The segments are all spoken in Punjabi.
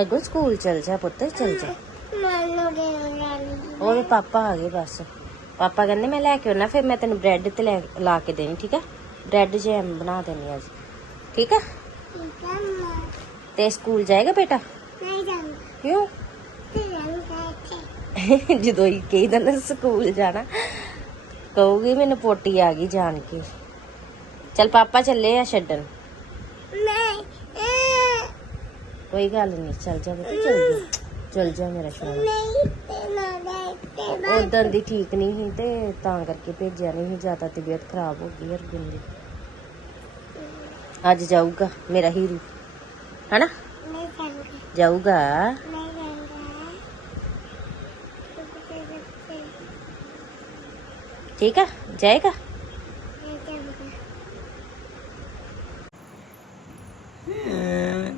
ਅੱਗੋਂ ਸਕੂਲ ਚਲ ਜਾ ਪੁੱਤ ਚਲ ਜਾ ਮੈਨੂੰ ਦੇ ਲੈਣੀ ਉਹ ਪਾਪਾ ਆ ਗਏ ਬਸ ਪਾਪਾ ਕਹਿੰਦੇ ਮੈਂ ਲੈ ਕੇ ਆਉਣਾ ਫਿਰ ਮੈਂ ਤੈਨੂੰ ਬ੍ਰੈਡ ਤੇ ਲੈ ਲਾ ਕੇ ਦੇਣੀ ਠੀਕ ਆ ਬ੍ਰੈਡ ਜੈਮ ਬਣਾ ਦੇਣੀ ਅੱਜ ਠੀਕ ਆ ਠੀਕ ਹੈ ਤੇ ਸਕੂਲ ਜਾਏਗਾ ਬੇਟਾ ਨਹੀਂ ਜਾਣਾ ਕਿਉਂ ਤੇ ਜਦੋਂ ਹੀ ਕਹੀ ਨਾ ਸਕੂਲ ਜਾਣਾ ਕਹੂਗੀ ਮੈਨੂੰ ਪੋਟੀ ਆ ਗਈ ਜਾਣ ਕੇ ਚਲ ਪਾਪਾ ਚੱਲੇ ਆ ਛੱਡਣ ਨਹੀਂ ਅਹ, ਕੋਈ ਗੱਲ ਨਹੀਂ ਚੱਲ ਜਾ ਬੇਟਾ ਚੱਲ ਜਾ। ਚੱਲ ਜਾ ਮੇਰਾ ਸ਼ੋਨਾ ਉਦੋਂ ਦੀ ਠੀਕ ਨਹੀਂ ਸੀ ਤੇ ਤਾਂ ਕਰਕੇ ਭੇਜਿਆ ਨਹੀਂ ਸੀ ਜ਼ਿਆਦਾ ਤਬੀਅਤ ਖਰਾਬ ਹੋ ਗਈ ਹਰਗੁਣ ਦੀ। ਅੱਜ ਜਾਊਗਾ ਮੇਰਾ ਹੀਰੂ, ਹਨਾ? ਜਾਊਗਾ? ਠੀਕ ਆ? ਜਾਏਗਾ ਨਹੀਂ ਜਾਣਾ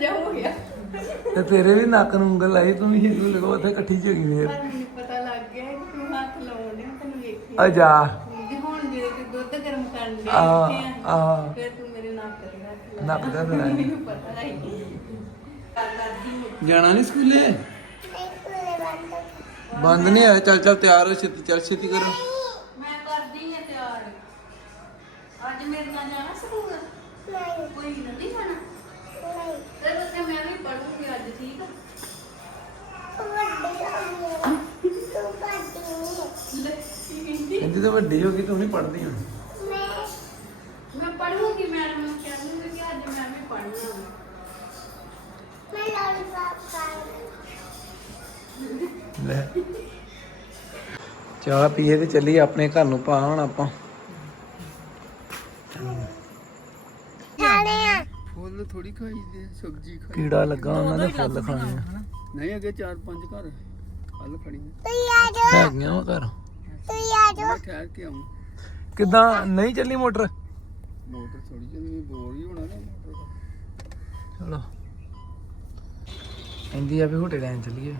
ਜਾ ਤੇ ਤੇਰੇ ਵੀ ਨੱਕ ਨੂੰ ਉਂਗਲ ਲਾਈ ਤੂੰ ਵੀ ਹਿੱਲੂ ਲਗੋ ਉੱਥੇ ਇਕੱਠੀ ਚ ਗਈ ਫੇਰ। ਮੈਨੂੰ ਪਤਾ ਲੱਗ ਗਿਆ ਕਿ ਤੂੰ ਹੱਥ ਲਾਉਣ ਡਿਆ ਤੈਨੂੰ ਵੇਖੀ ਆ ਜਾ। ਜੀ ਹੁਣ ਜੇ ਤੇ ਦੁੱਧ ਗਰਮ ਕਰਨ ਦੇ ਆ ਆ ਫਿਰ ਤੂੰ ਮੇਰੇ ਨੱਕ ਤੇ ਹੱਥ ਲਾ। ਨੱਕ ਦਾ ਦਲਾ ਮੈਨੂੰ ਪਤਾ ਹੈ ਜਾਣਾ ਨਹੀਂ ਸਕੂਲੇ ਬੰਦ। ਬੰਦ ਨਹੀਂ ਹੋਇਆ? ਚੱਲ ਚੱਲ ਤਿਆਰ ਹੋ ਛੇਤੀ ਚੱਲ ਛੇਤੀ ਕਰੋ। ਅੱਜ ਮੇਰੇ ਨਾਲ ਜਾਣਾ ਸਕੂਲ? ਨਹੀਂ। ਕੋਈ ਨਹੀਂ ਜਾਣਾ? ਨਹੀਂ। ਤੇ ਬੱਚਾ ਮੈਂ ਵੀ ਪੜੂੰਗੀ ਅੱਜ ਠੀਕ ਆ? ਵੱਡੀ ਹੋ ਗਈ ਤੂੰ ਵੱਡੀ ਨਹੀਂ ਲੈ, ਕੀ ਕਹਿੰਦੀ ਕਹਿੰਦੀ ਤਾਂ ਵੱਡੀ ਹੋ ਗਈ ਤੂੰ ਨਹੀਂ ਪੜਦੀ ਹੁਣ। ਮੈਂ ਮੈਂ ਪੜੂੰਗੀ ਮੈਡਮ ਨੂੰ ਕਹਿੰਦੀ ਕਿ ਅੱਜ ਮੈਂ ਵੀ ਪੜ੍ਹਨਾ ਮੈਂ ਲੋਲੀਪੌਪ ਖਾਣਾ ਲੈ। ਚਾਹ ਪੀਏ ਤੇ ਚੱਲੀ ਆਪਣੇ ਘਰ ਨੂੰ ਪਾ ਹੁਣ ਆਪਾਂ ਖਾਣੇ ਆ ਫੁੱਲ ਥੋੜੀ ਖਾਈਦੇ ਸਬਜ਼ੀ ਖਾਈ ਕੀੜਾ ਲੱਗਾ ਉਹਨਾਂ ਦੇ ਫੁੱਲ ਖਾਣੇ ਆ। ਨਹੀਂ ਅੱਗੇ ਚਾਰ ਪੰਜ ਘਰ ਹੱਲ ਖੜੀ ਤੂੰ ਆ ਜਾ। ਹੈਗੀਆਂ ਵਾ ਘਰ? ਤੂੰ ਆ ਜਾ। ਮੈਂ ਠਹਿਰ ਕੇ ਆਉਂ ਕਿਦਾਂ ਨਹੀਂ ਚੱਲੀ ਮੋਟਰ? ਮੋਟਰ ਥੋੜੀ ਜਿਹੀ ਬੋਰ ਹੀ ਹੋਣਾ ਨਾ ਮੋਟਰ ਚਲੋ। ਕਹਿੰਦੀ ਆ ਵੀ ਹੋਟੇ ਲੈਣ ਚੱਲੀਏ।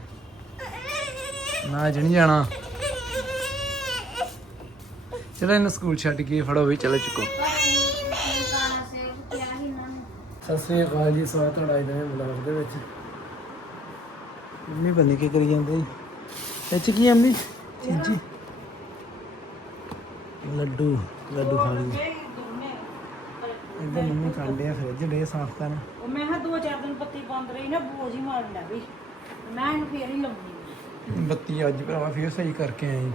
ਨਾ ਨਹੀਂ ਜਾਣਾ। ਚਲੋ ਇਹਨੂੰ ਸਕੂਲ ਛੱਡ ਕੇ ਫੜੋ ਵੀ ਚਲੋ ਚੁੱਕੋ। ਸਤਿ ਸ੍ਰੀ ਅਕਾਲ ਜੀ ਸਵਾਗਤ ਤੁਹਾਡਾ ਅੱਜ ਦੇ ਵਲੌਗ ਦੇ ਵਿੱਚ। ਮੰਮੀ ਬੰਨੀ ਕੀ ਕਰੀ ਜਾਂਦੇ ਜੀ। ਚ ਕੀ ਆ ਮੰਮੀ? ਚੀਜੀ। ਲੱਡੂ ਲੱਡੂ ਖਾ ਲਈ। ਇਹਦੇ ਮੰਮੀ ਕਾਂਡੇ ਆ ਫ੍ਰਿਜ ਡੇ ਸਾਫ਼ ਕਰਨ। ਉਹ ਮੈਂ ਕਿਹਾ ਦੋ ਚਾਰ ਦਿਨ ਬੱਤੀ ਬੰਦ ਰਹੀ ਨਾ ਬੋਝ ਹੀ ਮਾਰ ਲੈ ਵੀ ਮੈਂ ਇਹਨੂੰ ਫੇਰ ਹੀ ਲਾਉਣੀ ਬੱਤੀ ਅੱਜ ਭਰਾਵਾ ਫੇਰ ਸਹੀ ਕਰਕੇ ਆਏ।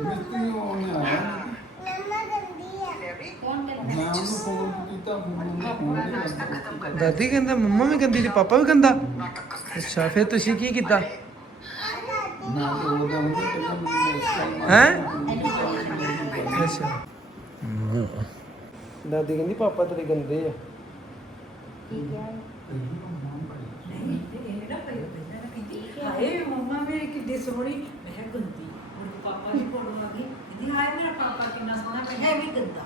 ਮਿਸਤਰੀ ਹੋਣੇ ਆਇਆ ਮੈਂ ਉਹਨੂੰ ਫੋਨ ਕੀਤਾ ਫੋਨ ਦਾਦੀ ਕਹਿੰਦਾ, ਮੰਮਾ ਵੀ ਗੰਦੀ ਤੇ ਪਾਪਾ ਵੀ ਗੰਦਾ ਅੱਛਾ, ਫਿਰ ਤੁਸੀਂ ਕੀ ਕੀਤਾ? ਨਾ ਤੇ ਉਹਦਾ ਹੁੰਦਾ ਪਹਿਲਾਂ ਮੈਨੂੰ ਇਸ ਹੈ? ਅੱਛਾ। ਦਾਦੀ ਕਹਿੰਦੀ, ਪਾਪਾ ਤੇਰੇ ਗੰਦੇ ਆ। ਹਾਏ ਮੰਮਾ ਮੇਰੀ ਕਿੱਡੀ ਸੋਹਣੀ, ਮੈਂ ਕਿਹਾ ਗੰਦੀ। ਹੁਣ ਪਾਪਾ ਦੀ ਫੋਟੋ ਆ ਗਈ। ਕਹਿੰਦੀ, ਹਾਏ, ਮੇਰਾ ਪਾਪਾ ਕਿੰਨਾ ਸੋਹਣਾ, ਮੈਂ ਕਿਹਾ ਇਹ ਵੀ ਗੰਦਾ।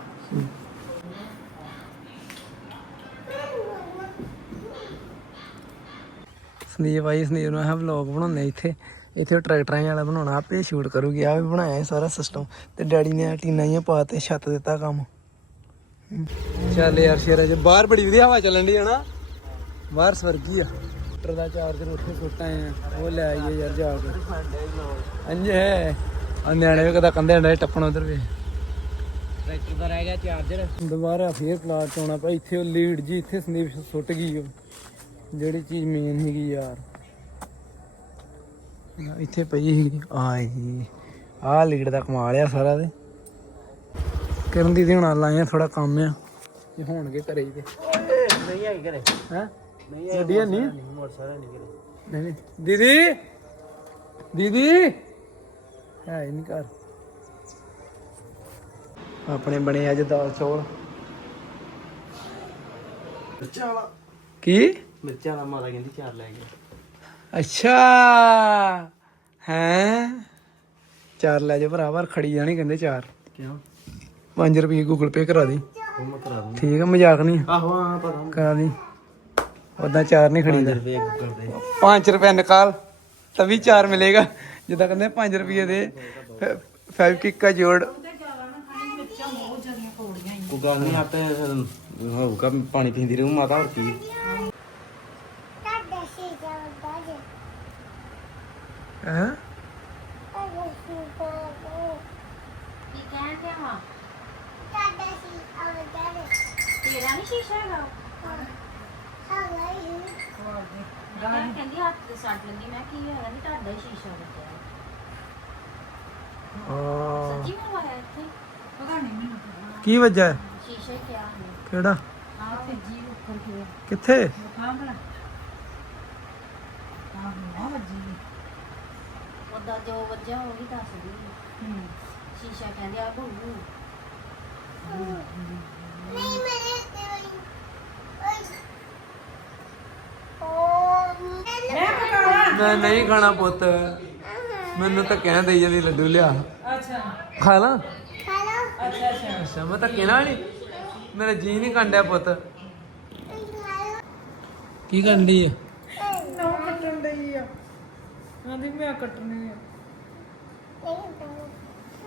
ਸੰਦੀਪ ਆਈ ਸੰਦੀਪ ਨੂੰ ਆਹ ਵਲੌਗ ਬਣਾਉਂਦੇ ਇੱਥੇ। ਇੱਥੇ ਉਹ ਟਰੈਕਟਰਾਂ ਵਾਲਾ ਬਣਾਉਣਾ, ਆਪੇ ਸ਼ੂਟ ਕਰੂਗੀ। ਆ ਵੀ ਬਣਾਇਆ ਇਹ ਸਾਰਾ ਸਿਸਟਮ ਤੇ ਡੈਡੀ ਨੇ ਟੀਨਾ ਟੀਨਾਂ ਹੀ ਪਾਤੇ ਛੱਤ ਦਿੱਤਾ ਕੰਮ। ਹਮ। ਚੱਲ ਯਾਰ, ਸ਼ੇਰਾ ਜੀ ਬਾਹਰ ਬੜੀ ਵਧੀਆ ਹਵਾ ਚੱਲਣ ਦੀ ਹੈ ਨਾ। ਬਾਹਰ ਸਵਰਗੀ ਆ। ਟਰ ਦਾ ਚਾਰਜਰ ਉੱਥੇ ਸੁੱਟ ਆਏ ਆ। ਉਹ ਲੈ ਆਈਏ ਯਾਰ ਜਾ ਕੇ। ਅੰਜੇ ਆ ਨਿਆਣੇ ਵੀ ਕਦਾ ਕੰਦੇ ਅੰਡੇ ਟੱਪਣ ਉਧਰ ਵੀ। ਟਰੈਕਟਰ ਦਾ ਰਹਿ ਗਿਆ ਚਾਰਜਰ। ਦੁਬਾਰਾ ਫੇਰ ਪਲਾਟ ਚ ਆਉਣਾ ਭਾਈ। ਇੱਥੇ ਉਹ ਲੀਡ ਜੀ ਇੱਥੇ ਸੰਦੀਪ ਸੁੱਟ ਗਈ ਉਹ। ਜਿਹੜੀ ਚੀਜ਼ ਮੇਨ ਹੈਗੀ ਯਾਰ। ਇੱਥੇ ਪਈ ਸੀ। ਆਈ ਆਹ ਲੀਡ ਦਾ ਕਮਾਲ ਆ ਸਾਰਾ ਤੇ। ਕਰਨ ਦੀ ਹੁਣ ਲਾਇਆ ਥੋੜਾ ਕੰਮ ਆ। ਜੇ ਹੋਣਗੇ ਘਰੇ ਹੀ ਤੇ। ਨਹੀਂ ਆਈ ਘਰੇ। ਹੈ? ਨਹੀਂ ਗੱਡੀ ਹੈ ਨਹੀਂ। ਮੋਟਰਸਾਈਕਲ ਨਹੀਂ ਘਰੇ ਨਹੀਂ ਨਹੀਂ। ਦੀਦੀ! ਦੀਦੀ! ਹੈ ਹੀ ਨਹੀਂ ਘਰ। ਆਪਣੇ ਬਣੇ ਅੱਜ ਦਾਲ ਚੌਲ। ਮਿਰਚਾਂ ਵਾਲਾ। ਕੀ? ਮਿਰਚਾਂ ਵਾਲਾ ਮਾਤਾ ਕਹਿੰਦੀ ਚਾਰ ਲੈ ਗਿਆ ਅੱਛਾ! ਹੈ? ਚਾਰ ਲੈ ਜਾ ਭਰਾਵਾ ਖੜੀ ਜਾਣੀ ਕਹਿੰਦੇ ਚਾਰ। ਕਿਉਂ? 5 ਰੁਪਏ ਗੂਗਲ ਪੇ ਕਰਾ ਦੀ। ਉਹ ਮੈਂ ਕਰਾ ਦੂੰ ਠੀਕ ਹੈ ਮਜ਼ਾਕ ਨਹੀਂ ਆਹੋ ਹਾਂ ਪਤਾ। ਕਰਾ ਦੀ। ਉਦਾਂ ਚਾਰ ਨਹੀਂ ਖੜੀਦਾ। ਰੁਪਏ ਕਰਦੇ 5 ਰੁਪਏ ਨਿਕਾਲ ਤभी ਚਾਰ ਮਿਲੇਗਾ। ਜਿੱਦਾਂ ਕਹਿੰਦੇ 5 ਰੁਪਏ ਦੇ ਫੈਵਿਕਿਕ ਦਾ ਜੋੜ। ਕੋ ਗੱਲ ਨਹੀਂ ਆਪੇ ਹੋਊਗਾ ਪਾਣੀ ਪੀਂਦੀ ਰਹੂ ਮਾਤਾ ਹੋਰ ਕੀ ਤੁਹਾਡਾ ਸੀ ਜਾਂਦਾ ਜੇ ਹੈ ਤੁਹਾਡਾ ਸੀ ਜਾਂਦਾ ਕੀ ਕਹਿਣ ਤੇ ਹਾਂ ਤੁਹਾਡਾ ਸੀ ਆਉਂਦਾ ਜੇ ਤੇਰਾ ਨਹੀਂ ਸ਼ੀਸ਼ਾ ਹੈਗਾ ਹਾਲਾ ਹੀ ਮੈਂ ਕਹਿੰਦੀ ਹੱਥ ਤੇ ਸੱਟ ਲੱਗੀ ਮੈਂ ਕੀ ਹੋਇਆ ਨਹੀਂ ਤੁਹਾਡਾ ਹੀ ਸ਼ੀਸ਼ਾ ਲੱਗਿਆ ਸੱਚੀ ਮੈਂ ਵਾਇਆ ਇੱਥੇ? ਪਤਾ ਨਹੀਂ ਮੈਨੂੰ। ਕੀ ਵਜ੍ਹਾ ਹੈ? ਸ਼ੀਸ਼ਾ ਹੀ ਪਿਆ ਹੈ ਕਿਹੜਾ? ਆਹ ਤੇ ਜੀ ਉੱਪਰ ਗਿਆ ਕਿੱਥੇ? ਖਾਂ ਬੜਾ ਆਹ ਨਾ ਵੱਜੀ ਉਹਦਾ ਜੋ ਵੱਜਾ ਉਹ ਵੀ ਦੱਸਦੀ ਹੂੰ। ਸ਼ੀਸ਼ਾ ਕਹਿੰਦੇ ਆ ਭੁੱਲੂ। ਨਹੀਂ ਮੇਰੇ ਤੇ ਹੋਈ ਓ ਮੈਂ ਪਕਾਣਾ ਮੈਂ ਨਹੀਂ ਖਾਣਾ ਪੁੱਤ। ਮੈਨੂੰ ਤਾਂ ਕਹਿ ਦੇਈ ਜਾਂਦੀ ਲੱਡੂ ਲਿਆ। ਅੱਛਾ। ਖਾ ਲਾਂ? ਅੱਛਾ ਅੱਛਾ। ਅੱਛਾ ਮੈਂ ਤਾਂ ਕਹਿਣਾ ਨਹੀਂ ਮੇਰਾ ਜੀ ਨਹੀਂ ਕੰਡਿਆ ਪੁੱਤ। ਕੀ ਕਰਨੀ ਹੈ ਨਾ ਕੱਟਣ ਡਈ ਆ। ਆਂਦੀ ਮੈਂ ਕੱਟਣੀ ਆ।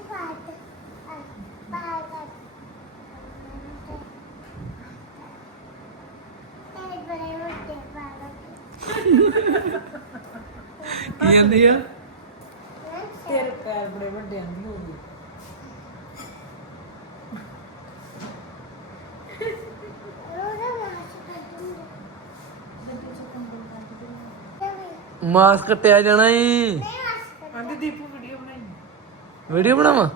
ਬਾਤ ਬਾਤ ਤੇਰੇ ਬੜੇ ਵੱਡੇ ਬਾਤ ਕੀ ਕਹਿੰਦੀ ਆ? ਤੇਰੇ ਪੈਰ ਬੜੇ ਵੱਡੇ ਆਂਦੀ ਹੋ ਗਈ ਰੋਣਾ ਮਾਸ ਕੱਟਿਆ ਜਾਣਾ ਈ। ਆਂਦੀ ਦੀਪੂ ਵੀਡੀਓ ਬਣਾਈ ਵੀਡੀਓ ਬਣਾਵਾਂ?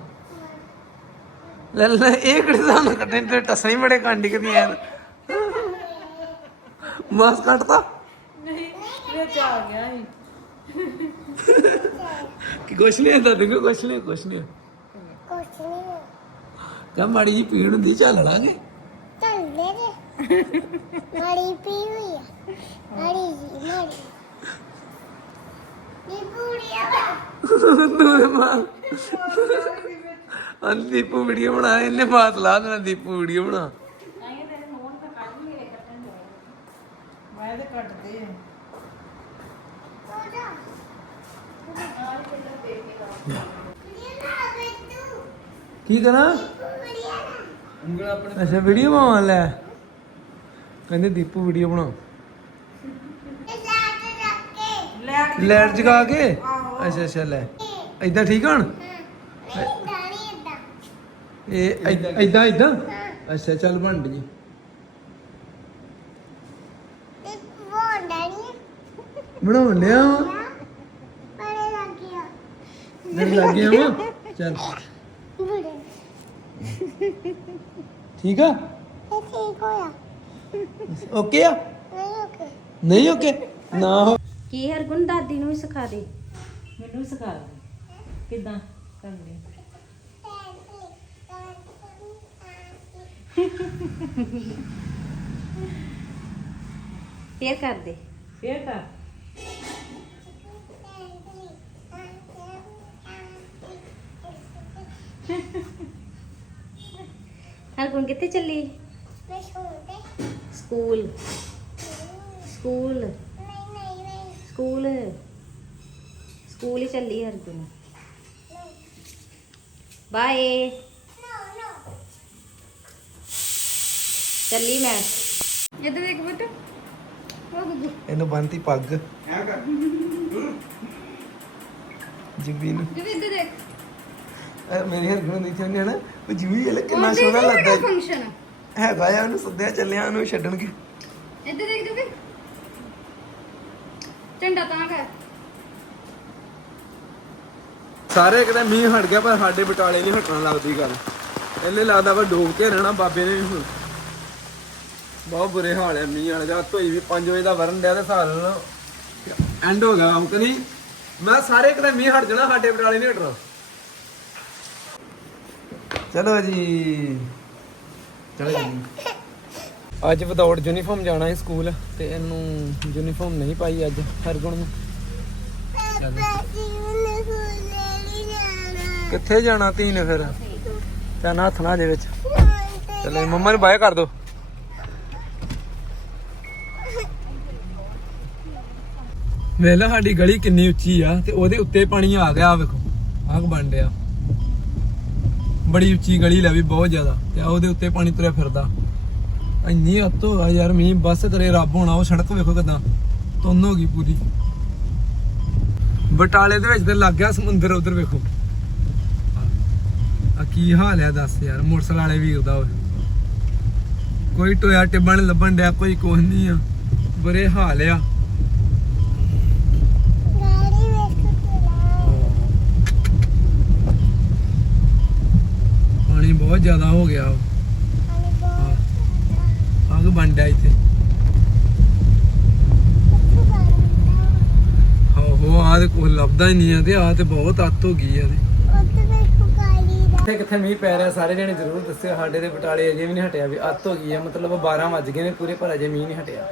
ਲੈ ਲੈ ਇਹ ਕਿਹੜੇ ਸਾਨੂੰ ਕੱਟੇ ਤੇ ਟੱਸਾਂ ਹੀ ਬੜੇ ਕਾਂਡੀ ਕਦੀਆਂ ਮਾਸ ਕੱਟਤਾ? ਨਹੀਂ ਵਿੱਚ ਆ ਗਿਆ ਸੀ। ਕਿ ਕੁਛ ਨਹੀਂ ਹੁੰਦਾ ਦੇਖੋ ਕੁਛ ਨਹੀਂ ਕੁਛ ਨਹੀਂ ਕੁਛ ਨਹੀਂ ਕਾ ਮਾੜੀ ਜੀ ਪੀੜ ਹੁੰਦੀ ਚੱਲ ਲਾਂਗੇ? ਚੱਲਦੇ ਨੇ ਮਾੜੀ ਪੀ ਹੋਈ ਆ। ਮਾੜੀ ਜੀ ਮਾੜੀ ਨੀ ਬੁੜੀਆ ਤੂੰ ਮਾਂ ਆਂ ਦੀਪੂ ਵੀਡੀਓ ਬਣਾ ਇਹਨੇ ਬਾਤ ਲਾ ਦੇਣਾ ਦੀਪੂ ਵੀਡੀਓ ਬਣਾ ਮੈਂ ਤੇ ਕੱਟਦੇ ਆ ਕੋਦਾ ਬੁੜੀਆ ਨਾ ਬੇਟੂ ਕੀ ਕਰਾਂ? ਬੁੜੀਆ ਨਾ ਉਂਗਲ ਆਪਣੇ ਅੱਛਾ ਵੀਡੀਓ ਬਣਾਉਣ ਲੈ। ਕਹਿੰਦੇ ਦੀਪੂ ਵੀਡੀਓ ਬਣਾ ਲਾਟ ਲੈਟ ਜਗਾ ਕੇ? ਅੱਛਾ ਅੱਛਾ ਲੈ। ਇਦਾਂ ਠੀਕ ਹਣ? ਇਹ ਇਦਾਂ ਇਦਾਂ ਅੱਛਾ ਚੱਲ ਬਣ ਜੀ ਬਣਾਉਣ ਲਿਆ ਬੜੇ ਲੱਗ ਗਿਆ ਨਹੀਂ ਲੱਗ ਗਿਆ ਵਾ? ਚੱਲ। ਬੁੜੇ ਠੀਕ ਆ? ਇਹ ਠੀਕ ਹੋਇਆ। ਓਕੇ ਆ? ਨਹੀਂ ਓਕੇ। ਨਹੀਂ ਓਕੇ। ਨਾ ਹੋ ਕੀ ਹਰਗੁਣ ਦਾਦੀ ਨੂੰ ਵੀ ਸਿਖਾ ਦੇ। ਮੈਨੂੰ ਸਿਖਾ ਦੇ। ਕਿਦਾਂ ਕਰਨੀ? ਫੇਰ ਕਰ ਦੇ ਫੇਰ ਕਰ। ਹਰਗੁਣ ਕਿੱਥੇ ਚੱਲੀ? ਮੈਂ ਸਕੂਲ ਸਕੂਲ। ਨਹੀਂ ਨਹੀਂ ਨਹੀਂ ਸਕੂਲ। ਸਕੂਲ ਹੀ ਚੱਲੀ ਹਰਗੁਣ ਬਾਏ। ਨੋ ਨੋ ਚੱਲੀ ਮੈਂ। ਇੱਧਰ ਦੇਖ ਬੇਟਾ। ਉਹ ਗੁੱਗੂ ਇਹਨੂੰ ਬੰਨਤੀ ਪੱਗ। ਜਿੱਬੀ ਨੂੰ ਜਿਵੇਂ ਇੱਧਰ ਦੇਖ। ਮੇਰੀ ਹਰਗੁਣ ਦੇਖੀ ਉਹਨੇ ਨਾ ਉਹ ਜਿਵੇਂ ਇਹ ਕਿੰਨਾ ਸੋਹਣਾ ਲੱਗਦਾ ਜੀ। ਫੰਕਸ਼ਨ ਹੈਗਾ ਆ ਉਹਨੂੰ ਸੱਦਿਆ ਚੱਲਿਆ ਉਹਨੂੰ ਛੱਡਣਗੇ ਇੱਧਰ ਦੇਖ ਦੂਗੇ ਝੰਡਾ ਤਾਂ ਕਰ ਸਾਰੇ ਕਿਤੇ ਮੀਂਹ ਹਟ ਗਿਆ ਪਰ ਸਾਡੇ ਬਟਾਲੇ ਨਹੀਂ ਹਟਣਾ ਲੱਗਦੀ ਗੱਲ। ਇਹਨੇ ਲੱਗਦਾ ਵਾ ਡੋਬ ਕੇ ਰਹਿਣਾ ਬਾਬੇ ਨੇ ਵੀ ਹੁਣ। ਬਹੁਤ ਬੁਰੇ ਹਾਲ ਹੈ ਮੀਂਹ ਵਾਲੇ ਦਾ। ਧੋਈ ਵੀ 5 ਵਜੇ ਦਾ ਵਰਨ ਡਿਆ ਤੇ ਸਾਲ ਨਾਲ ਐਂਡ ਹੋ ਗਿਆ ਹਮ ਨਹੀਂ? ਮੈਂ ਸਾਰੇ ਕਿਤੇ ਮੀਂਹ ਹਟ ਜਾਣਾ ਸਾਡੇ ਬਟਾਲੇ ਨਹੀਂ ਹਟਣਾ। ਚਲੋ ਜੀ। ਚਲੋ ਜੀ। ਅੱਜ ਵਿਦਆਊਟ ਯੂਨੀਫਾਰਮ ਜਾਣਾ ਹੈ ਸਕੂਲ ਤੇ ਇਹਨੂੰ ਯੂਨੀਫਾਰਮ ਨਹੀਂ ਪਾਈ ਅੱਜ, ਹਰਗੁਣ ਨੂੰ। ਜਾਣਾ ਕਿੱਥੇ ਜਾਣਾ ਤੀ ਨੇ ਫਿਰ? ਨਾ ਹੱਥ ਨਾ ਦੇ ਵਿੱਚ। ਚਲੇ ਮੰਮਾ ਨੂੰ ਬਾਏ ਕਰ ਦੋ। ਵੇਲਾ ਸਾਡੀ ਗਲੀ ਕਿੰਨੀ ਉੱਚੀ ਆ ਤੇ ਉਹਦੇ ਉੱਤੇ ਪਾਣੀ ਆ ਗਿਆ ਵੇਖੋ, ਆਹ ਬਣ ਰਿਹਾ। ਬੜੀ ਉੱਚੀ ਗਲੀ ਲੈ ਵੀ ਬਹੁਤ ਜ਼ਿਆਦਾ ਤੇ ਆਹ ਉਹਦੇ ਉੱਤੇ ਪਾਣੀ ਤੁਰਿਆ ਫਿਰਦਾ। ਇੰਨੀ ਹੱਤੋ ਆ ਯਾਰ ਮੀਂਹ, ਬਸ ਕਰੇ ਰੱਬ ਹੋਣਾ, ਉਹ ਸੜਕ ਵੇਖੋ ਕਿਦਾਂ ਤੁੰਨ ਹੋ ਗਈ ਪੂਰੀ। ਬਟਾਲੇ ਦੇ ਵਿੱਚ ਤੇ ਲੱਗ ਗਿਆ ਸਮੁੰਦਰ, ਉਧਰ ਵੇਖੋ। ਆ ਕੀ ਹਾਲ ਹੈ ਦੱਸ ਯਾਰ, ਮੋਟਰਸਾਈਕਲ ਵਾਲੇ ਵੀਰ ਦਾ ਕੋਈ ਟੋਇਆ ਟਿੱਬਣ ਲੱਭਣ ਡਿਆ, ਕੋਈ ਕੁਛ ਨਹੀਂ ਆ। ਬੁਰੇ ਹਾਲ ਆ ਗਾੜੀ ਵੇਖ ਚਲਾ ਪਾਣੀ ਬਹੁਤ ਜ਼ਿਆਦਾ ਹੋ ਗਿਆ ਪਾਣੀ ਬਹੁਤ ਇੱਥੇ। ਕਿੱਥੇ ਬੰਦਾ ਤੇ ਕੋਈ ਲੱਭਦਾ ਹੀ ਨਹੀਂ ਆ ਤੇ ਆ ਤੇ ਬਹੁਤ ਅੱਤ ਹੋ ਗਈ ਆ ਤੇ। ਕਿੱਥੇ ਕਿੱਥੇ ਮੀਂਹ ਪੈ ਰਿਹਾ, ਸਾਰੇ ਜਣੇ ਜ਼ਰੂਰ ਦੱਸਿਓ, ਸਾਡੇ ਦੇ ਬਟਾਲੇ ਅਜੇ ਵੀ ਨਹੀਂ ਹਟਿਆ ਵੀ ਅੱਤ ਹੋ ਗਈ ਆ, ਮਤਲਬ 12 ਵੱਜ ਗਏ ਨੇ, ਪੂਰੇ ਪਰ ਅਜੇ ਮੀਂਹ ਨਹੀਂ ਹਟਿਆ।